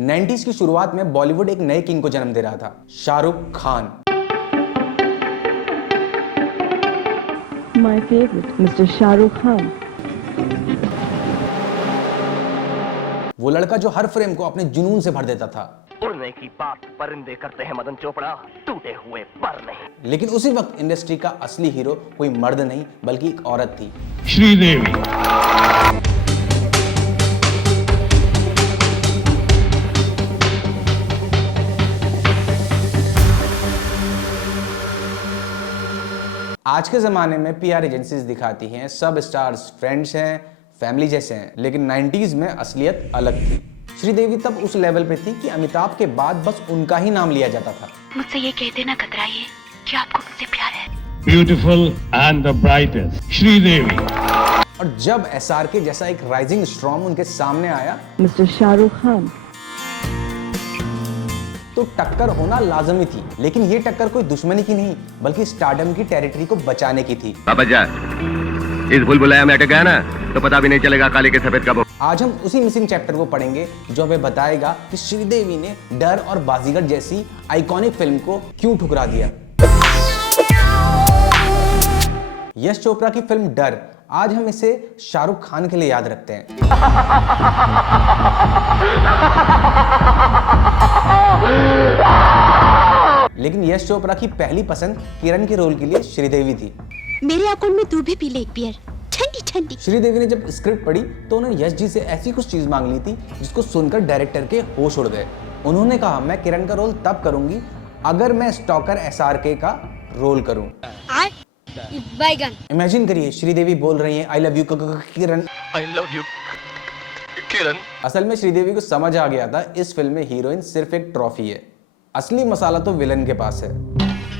90s की शुरुआत में बॉलीवुड एक नए किंग को जन्म दे रहा था, Shahrukh Khan. My favorite, Mr. Shahrukh Khan. वो लड़का जो हर फ्रेम को अपने जुनून से भर देता था। उड़ने की बात परिंदे करते हैं मदन चोपड़ा, टूटे हुए पर नहीं। लेकिन उसी वक्त इंडस्ट्री का असली हीरो कोई मर्द नहीं बल्कि एक औरत थी, श्रीदेवी। आज के ज़माने में पीआर एजेंसीज दिखाती हैं सब स्टार्स फ्रेंड्स हैं, फैमिली जैसे हैं, लेकिन 90s में असलियत अलग थी। श्रीदेवी तब उस लेवल पे थी कि अमिताभ के बाद बस उनका ही नाम लिया जाता था। मुझसे ये कहते ना कतराइए कि आपको मुझसे प्यार है। Beautiful and the brightest Sridevi. और जब एसआरके जैसा एक राइजिंग स्टॉर्म उनके सामने आया Mr. Shahrukh Khan. तो टक्कर होना लाजमी थी, लेकिन ये टक्कर कोई दुश्मनी की नहीं बल्कि स्टारडम की टेरिटरी को बचाने की थी। बाबा जा, इस भूलभुलैया में अटक गया ना तो पता भी नहीं चलेगा काले के सफेद कब। आज हम उसी मिसिंग चैप्टर को पढ़ेंगे जो हमें बताएगा कि श्रीदेवी ने डर और बाजीगर जैसी आइकॉनिक फिल्म को क्यों ठुकरा दिया। यश चोपड़ा की फिल्म डर, आज हम इसे शाहरुख खान के लिए याद रखते हैं। लेकिन यश चोपड़ा की पहली पसंद किरण के रोल के लिए श्रीदेवी थी। मेरे अकाउंट में तू भी पी ले एक बियर, ठंडी ठंडी। श्रीदेवी ने जब स्क्रिप्ट पढ़ी तो उन्होंने यश जी से ऐसी कुछ चीज मांग ली थी जिसको सुनकर डायरेक्टर के होश उड़ गए। उन्होंने कहा, मैं किरण का रोल तब करूंगी अगर मैं स्टॉकर एसआरके का रोल करूं। इमेजिन करिए, श्रीदेवी बोल रही है I love you Kiran. I love you Kiran. असल में श्रीदेवी को समझ आ गया था इस फिल्म में हीरोइन सिर्फ एक ट्रॉफी है, असली मसाला तो विलन के पास है।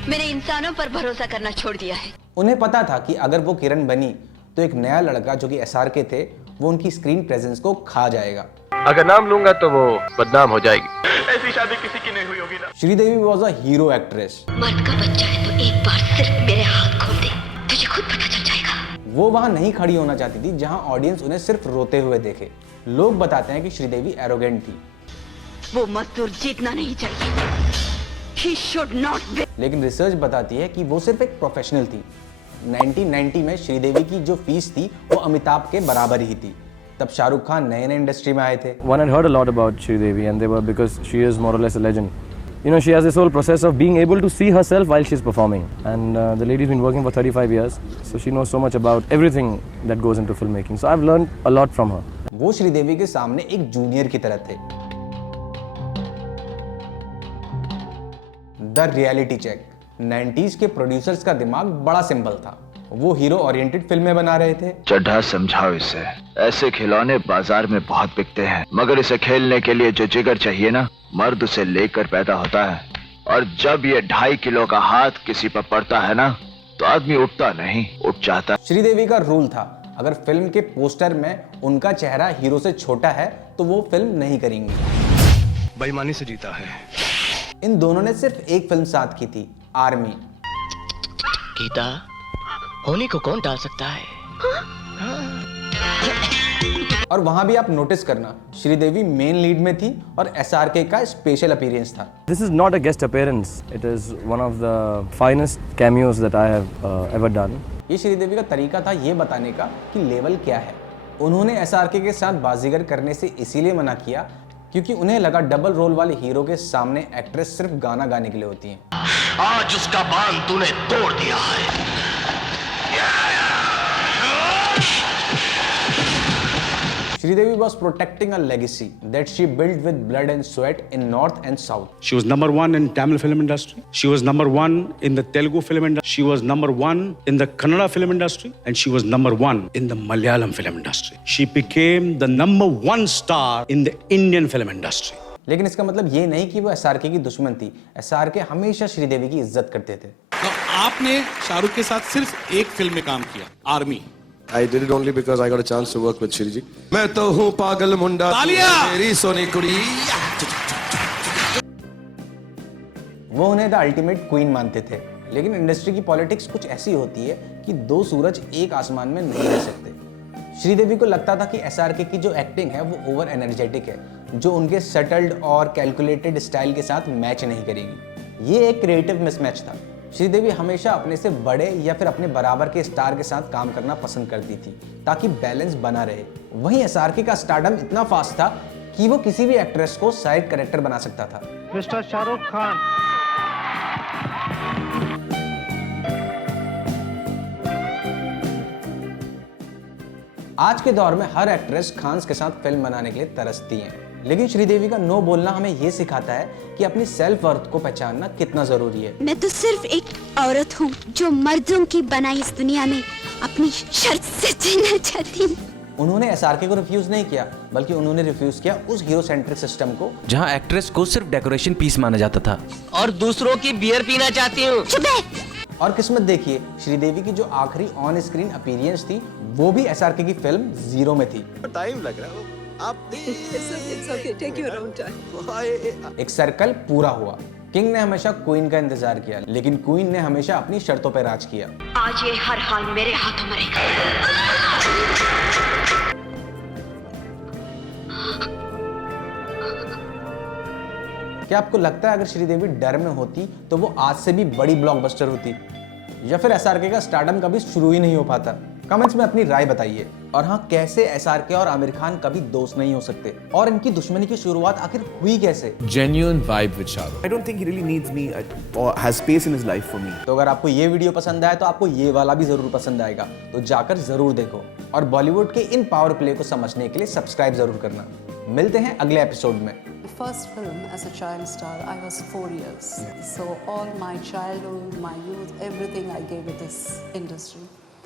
मैंने इंसानों पर भरोसा करना छोड़ दिया है। उन्हें पता था कि अगर वो किरण बनी तो एक नया लड़का जो कि एसआरके थे वो उनकी स्क्रीन प्रेजेंस को खा जाएगा। अगर नाम लूंगा तो वो बदनाम हो जाएगी। ऐसी शादी किसी की नहीं हुई होगी ना। Sridevi was a hero actress. मर्द का बच्चा है तो एक बार सिर्फ मेरे हाथ खोल दे, तुझे खुद पता चल जाएगा। वो वहां नहीं खड़ी होना चाहती थी जहां ऑडियंस उन्हें सिर्फ रोते हुए देखे। लोग बताते हैं कि श्रीदेवी एरोगेंट थी। वो मजदूर जीतना नहीं चाहिए। He should not be. लेकिन रिसर्च बताती है कि वो सिर्फ एक प्रोफेशनल थी। 1990 में श्रीदेवी की जो फीस थी वो अमिताभ के बराबर ही थी। तब शाहरुख खान नए नए इंडस्ट्री में आए थे। One had heard a lot about Sridevi, and they were because she is more or less a legend. You know, she has this whole process of being able to see herself while she's performing, and the lady's been working for 35 years, so she knows so much about everything that goes into filmmaking. So I've learned a lot from her. वो श्रीदेवी के सामने एक junior की तरह थे। The reality check, 90s के producers का दिमाग बड़ा सिंपल था। वो हीरो ओरिएंटेड फिल्में बना रहे थे। चड्ढा समझाओ इसे, ऐसे खिलौने बाजार में बहुत बिकते हैं, मगर इसे खेलने के लिए जो जिगर चाहिए ना, मर्द उसे लेकर पैदा होता है। और जब ये 2.5 किलो का हाथ किसी पर पड़ता है ना, तो आदमी उठता नहीं, उठ जाता। श्रीदेवी का रूल था, अगर फिल्म के पोस्टर में उनका चेहरा हीरो से छोटा है तो वो फिल्म नहीं करेंगी। बेईमानी से जीता है। इन दोनों ने सिर्फ एक फिल्म साथ की थी, आर्मी। गीता, होने को कौन टाल सकता है? और वहां भी आप नोटिस करना, श्रीदेवी मेन लीड में थी और एसआरके का स्पेशल अपीयरेंस था। This is not a guest appearance. It is one of the finest cameos that I have ever done. ये श्रीदेवी का तरीका था ये बताने का कि लेवल क्या है। उन्होंने एसआरके के साथ बाजीगर करने से इसीलिए मना किया क्योंकि उन्हें लगा डबल रोल वाले हीरो के सामने एक्ट्रेस सिर्फ गाना गाने के लिए होती हैं। आज उसका बांध तूने तोड़ दिया है। Sridevi was protecting a legacy that she built with blood and sweat in North and South. She was number 1 in Tamil film industry. She was number 1 in the Telugu film industry. She was number 1 in the Kannada film industry. And she was number 1 in the Malayalam film industry. She became the number 1 star in the Indian film industry. लेकिन इसका मतलब ये नहीं कि वो SRK की दुश्मन थी। एसआरके हमेशा श्रीदेवी की इज्जत करते थे। तो आपने शाहरुख के साथ सिर्फ एक फिल्म में काम किया, army. I did it only because I got a chance to work with Shri ji. मैं तो हूँ पागल मुंडा, तेरी सोनी कुड़ी। वो उन्हें द अल्टीमेट क्वीन मानते थे, लेकिन इंडस्ट्री की पॉलिटिक्स कुछ ऐसी होती है कि दो सूरज एक आसमान में नहीं रह सकते। श्रीदेवी को लगता था कि एसआरके की जो एक्टिंग है वो ओवर एनर्जेटिक है, जो उनके सेटल्ड और कैलकुलेटेड स्टाइल के साथ मैच नहीं करेगी। ये एक क्रिएटिव मिसमैच था। श्रीदेवी हमेशा अपने से बड़े या फिर अपने बराबर के स्टार के साथ काम करना पसंद करती थी ताकि बैलेंस बना रहे। वहीं एसआरके का स्टारडम इतना फास्ट था कि वो किसी भी एक्ट्रेस को साइड कैरेक्टर बना सकता था। मिस्टर शाहरुख खान। आज के दौर में हर एक्ट्रेस खान्स के साथ फिल्म बनाने के लिए तरसती हैं, लेकिन श्रीदेवी का नो बोलना हमें ये सिखाता है कि अपनी सेल्फ वर्थ को पहचानना कितना जरूरी है। मैं तो सिर्फ एक औरत हूँ जो मर्दों की बनाई इस दुनिया में अपनी शर्त से जीना चाहती हूँ। उन्होंने एसआरके को रिफ्यूज नहीं किया, बल्कि उन्होंने रिफ्यूज किया उस हीरो सेंट्रिक सिस्टम को जहां एक्ट्रेस को सिर्फ डेकोरेशन पीस माना जाता था। और दूसरों की बियर पीना चाहती हूँ। और किस्मत देखिए, श्रीदेवी की जो आखिरी ऑन स्क्रीन अपीयरेंस थी वो भी एसआरके की फिल्म जीरो में थी। टाइम लग रहा है आप एक सर्कल पूरा हुआ। किंग ने हमेशा क्वीन का इंतजार किया, लेकिन क्वीन ने हमेशा अपनी शर्तों पर राज किया। आज ये हर हाल मेरे हाथों मरेगा। क्या आपको लगता है अगर श्रीदेवी डर में होती तो वो आज से भी बड़ी ब्लॉकबस्टर होती, या फिर एसआरके का स्टारडम कभी शुरू ही नहीं हो पाता? कमेंट्स में अपनी राय बताइए। और हाँ, कैसे एसआरके और आमिर खान कभी दोस्त नहीं हो सकते, और इनकी दुश्मनी की शुरुआत आखिर हुई कैसे? Genuine vibe with Shahrukh. I don't think he really needs me or has space in his life for me. तो अगर आपको ये वीडियो पसंद आया तो आपको ये वाला भी जरूर पसंद आएगा, तो जाकर जरूर देखो। और बॉलीवुड के इन पावर प्ले को समझने के लिए सब्सक्राइब जरूर करना। मिलते हैं अगले एपिसोड में। First film as a child star, I was 4 years. So all my childhood, my youth, everything I gave to this industry.